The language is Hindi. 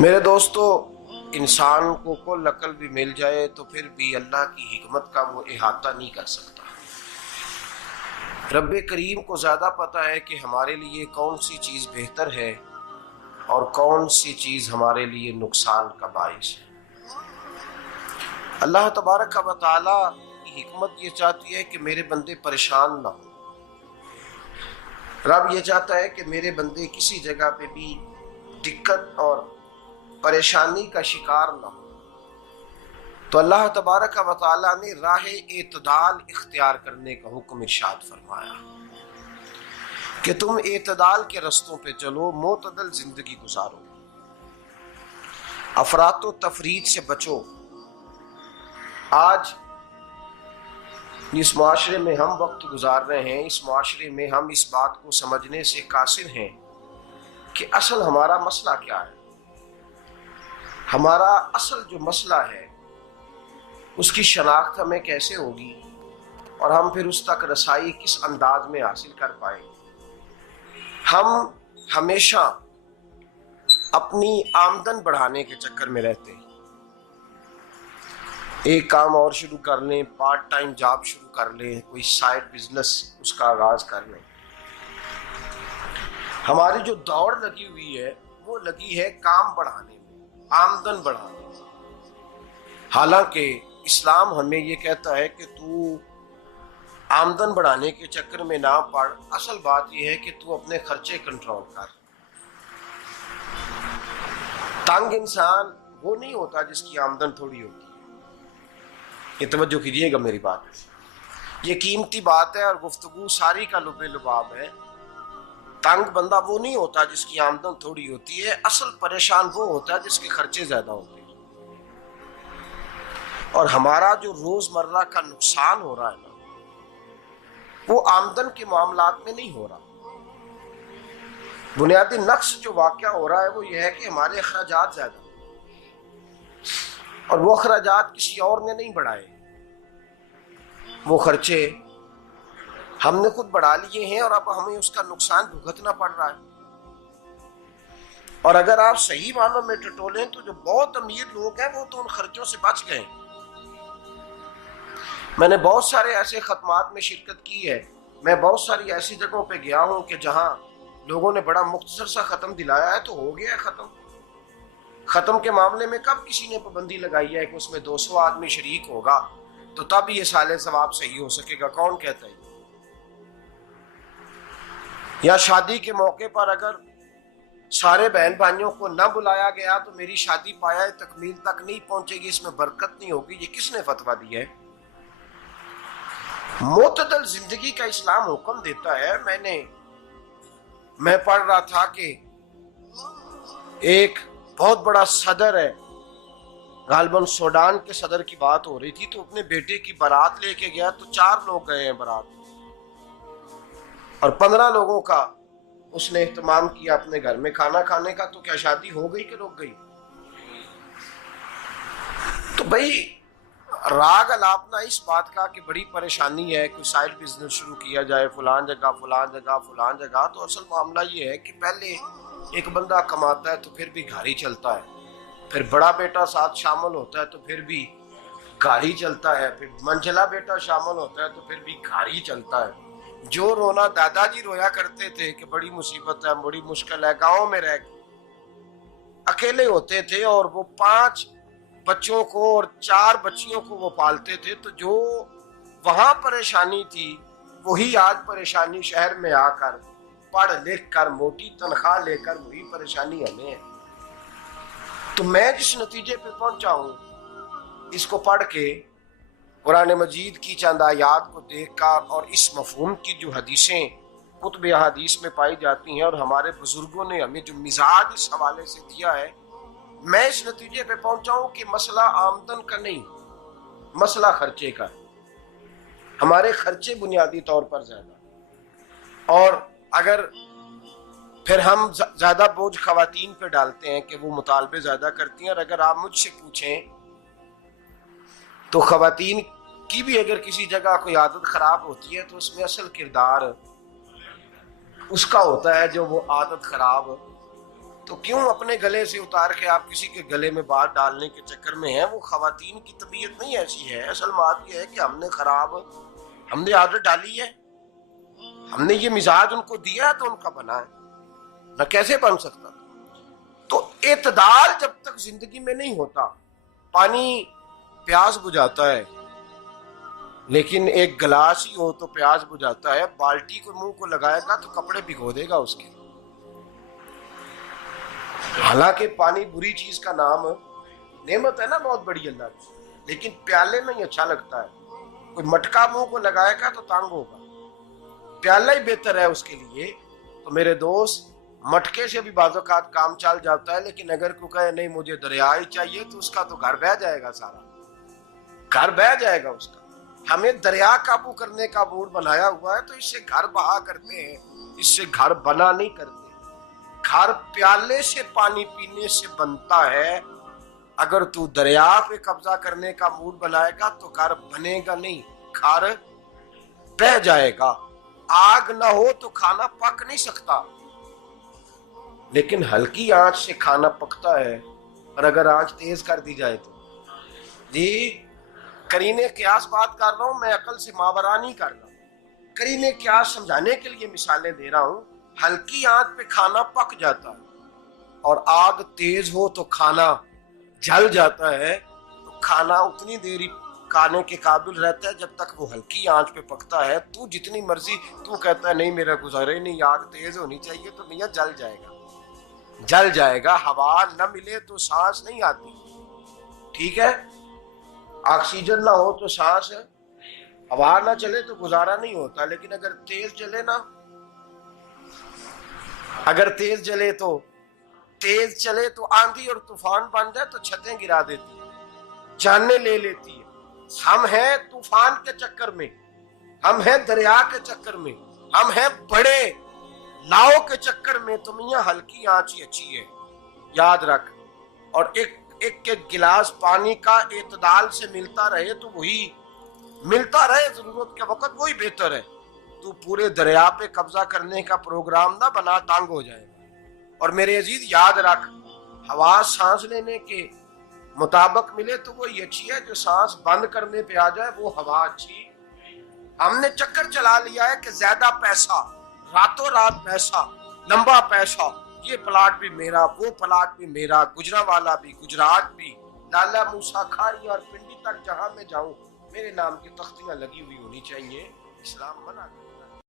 मेरे दोस्तों, इंसान को कुल अकल भी मिल जाए तो फिर भी अल्लाह की हिकमत का वो इहाता नहीं कर सकता। रब्बे करीम को ज़्यादा पता है कि हमारे लिए कौन सी चीज़ बेहतर है और कौन सी चीज़ हमारे लिए नुकसान का बाइस है। अल्लाह तबारक व तआला की हिकमत ये चाहती है कि मेरे बंदे परेशान ना हो। रब ये चाहता है कि मेरे बंदे किसी जगह पे भी दिक्कत और परेशानी का शिकार ना हो। तो अल्लाह तबारक व तआला ने राह एतदाल इख्तियार करने का हुक्म इरशाद फरमाया कि तुम एतदाल के रस्तों पे चलो, मोतदल जिंदगी गुजारो, अफरातो तफरीद से बचो। आज जिस माशरे में हम वक्त गुजार रहे हैं, इस माशरे में हम इस बात को समझने से कासिर हैं कि असल हमारा मसला क्या है। हमारा असल जो मसला है उसकी शनाख्त हमें कैसे होगी और हम फिर उस तक रसाई किस अंदाज में हासिल कर पाएंगे। हम हमेशा अपनी आमदन बढ़ाने के चक्कर में रहते हैं। एक काम और शुरू कर लें, पार्ट टाइम जॉब शुरू कर लें, कोई साइड बिजनेस उसका आगाज कर लें। हमारी जो दौड़ लगी हुई है वो लगी है काम बढ़ाने में, आमदन बढ़ाने में। हालांकि इस्लाम हमें ये कहता है कि तू आमदन बढ़ाने के चक्कर में ना पड़, असल बात यह है कि तू अपने खर्चे कंट्रोल कर। तंग इंसान वो नहीं होता जिसकी आमदन थोड़ी होती है। ये तवज्जो कीजिएगा मेरी बात, ये कीमती बात है और गुफ्तगू सारी का लुबे लुबाब है। तंग बंदा वो नहीं होता जिसकी आमदन थोड़ी होती है, असल परेशान वो होता है जिसके खर्चे ज्यादा होते हैं। और हमारा जो रोजमर्रा का नुकसान हो रहा है ना, वो आमदन के मामलात में नहीं हो रहा। बुनियादी नक्श जो वाकया हो रहा है वो ये है कि हमारे अखराजात ज्यादा, और वो अखराजात किसी और ने नहीं बढ़ाए। वो खर्चे हमने खुद बढ़ा लिए हैं और अब हमें उसका नुकसान भुगतना पड़ रहा है। और अगर आप सही मानों में टटोलें तो जो बहुत अमीर लोग हैं वो तो उन खर्चों से बच गए। मैंने बहुत सारे ऐसे खत्मात में शिरकत की है। मैं बहुत सारी ऐसी जगहों पे गया हूं कि जहां लोगों ने बड़ा मुख्तसर सा खत्म दिलाया है तो हो गया है खत्म। खत्म के मामले में कब किसी ने पाबंदी लगाई है कि उसमें 200 आदमी शरीक होगा तो तब ये साले सवाब सही हो सकेगा? कौन कहता है? या शादी के मौके पर अगर सारे बहन भाइयों को न बुलाया गया तो मेरी शादी पाया तकमील तक नहीं पहुंचेगी, इसमें बरकत नहीं होगी। ये किसने फतवा दिया है? मोतदल जिंदगी का इस्लाम हुक्म देता है। मैं पढ़ रहा था कि एक बहुत बड़ा सदर है, गालबन सूडान के सदर की बात हो रही थी, तो अपने बेटे की बारात लेके गया तो 4 लोग गए हैं बारात, और 15 लोगों का उसने एहतमाम किया अपने घर में खाना खाने का। तो क्या शादी हो गई कि रुक गई? तो भाई राग अलापना इस बात का कि बड़ी परेशानी है, कोई साइड बिजनेस शुरू किया जाए फलान जगह फलान जगह फलान जगह। तो असल मामला ये है कि पहले एक बंदा कमाता है तो फिर भी घर ही चलता है, फिर बड़ा बेटा साथ शामिल होता है तो फिर भी घर ही चलता है, फिर मंझला बेटा शामिल होता है तो फिर भी घर ही चलता है। जो रोना दादाजी रोया करते थे कि बड़ी मुसीबत है, बड़ी मुश्किल है, गाँव में रह अकेले होते थे और वो 5 बच्चों को और 4 बच्चियों को वो पालते थे, तो जो वहां परेशानी थी वही आज परेशानी शहर में आकर पढ़ लिख कर मोटी तनख्वाह लेकर वही परेशानी हमें है। तो मैं जिस नतीजे पे पहुंचा हूं इसको पढ़ के, कुरान मजीद की चंद आयात को देखकर और इस मफहूम की जो हदीसें कुतुब हदीस में पाई जाती हैं और हमारे बुजुर्गों ने हमें जो मिजाज इस हवाले से दिया है, मैं इस नतीजे पे पहुंचा हूं कि मसला आमदन का नहीं, मसला खर्चे का। हमारे खर्चे बुनियादी तौर पर ज्यादा, और अगर फिर हम ज्यादा बोझ खवातीन पे डालते हैं कि वो मुतालबे ज्यादा करती हैं। और अगर आप मुझसे पूछें तो खवातीन की भी अगर किसी जगह कोई आदत खराब होती है तो उसमें असल किरदार उसका होता है जो वो आदत खराब तो क्यों अपने गले से उतार के आप किसी के गले में बात डालने के चक्कर में हैं? वो खवातीन की तबीयत नहीं ऐसी है। असल बात यह है कि हमने आदत डाली है, हमने ये मिजाज उनको दिया है तो उनका बना है, न कैसे बन सकता। तो एतदाल जब तक जिंदगी में नहीं होता, पानी प्यास बुझाता है लेकिन एक गिलास ही हो तो प्यास बुझाता है, बाल्टी को मुंह को लगाएगा तो कपड़े भिगो देगा उसके। हालांकि पानी बुरी चीज का नाम नेमत है ना, बहुत बड़ी अल्लाह की, लेकिन प्याले में ही अच्छा लगता है। कोई मटका मुंह को लगाएगा तो तांग होगा, प्याला ही बेहतर है उसके लिए। तो मेरे दोस्त, मटके से भी बाज़-औक़ात काम चल जाता है, लेकिन अगर कोई कहे नहीं मुझे दरिया ही चाहिए तो उसका तो घर बह जाएगा, सारा घर बह जाएगा उसका। हमें दरिया काबू करने का मूड बनाया हुआ है तो इससे घर बहा करते हैं, इससे घर बना नहीं करते। घर प्याले से पानी पीने से बनता है। अगर तू दरिया पे कब्जा करने का मूड बनाएगा तो घर बनेगा नहीं, घर बह जाएगा। आग ना हो तो खाना पक नहीं सकता, लेकिन हल्की आंच से खाना पकता है। और अगर आंच तेज कर दी जाए तो जी, करीने क्यास बात कर रहा हूं मैं, अकल से मावरा नहीं कर रहा। करीने क्यास समझाने के लिए मिसालें दे रहा हूं। हल्की आंच पे खाना पक जाता है और आग तेज हो तो खाना जल जाता है। तो खाना उतनी देर खाने के काबिल रहता है जब तक वो हल्की आंच पे पकता है। तू जितनी मर्जी तू कहता है नहीं मेरा गुजारे नहीं, आग तेज होनी चाहिए, तो मियां जल जाएगा, जल जाएगा। हवा न मिले तो सांस नहीं आती, ठीक है। ऑक्सीजन ना हो तो सांस, हवा ना चले तो गुजारा नहीं होता। लेकिन अगर तेज जले ना, अगर तेज जले तो तेज चले तो आंधी और तूफान बन जाए तो छतें गिरा देती है, जाने ले लेती है। हम हैं तूफान के चक्कर में, हम हैं दरिया के चक्कर में, हम हैं बड़े नाव के चक्कर में। तो मियां हल्की आंच ही अच्छी है, याद रख। और एक गिलास पानी का एतदाल से मिलता रहे तो वही मिलता रहे, जरूरत के वक्त वही बेहतर है। तू पूरे दरिया पे कब्जा करने का प्रोग्राम ना बना, तांग हो जाएगा। और मेरे अजीज याद रख, हवा सांस लेने के मुताबिक मिले तो वो ये अच्छी है, जो सांस बंद करने पे आ जाए वो हवा अच्छी। हमने चक्कर चला लिया है कि ज्यादा पैसा, रातों रात पैसा, लंबा पैसा, ये प्लाट भी मेरा, वो प्लाट भी मेरा, गुजरांवाला भी, गुजरात भी, लाला मूसा खाड़ी और पिंडी तक जहां मैं जाऊं मेरे नाम की तख्तियां लगी हुई होनी चाहिए। इस्लाम मना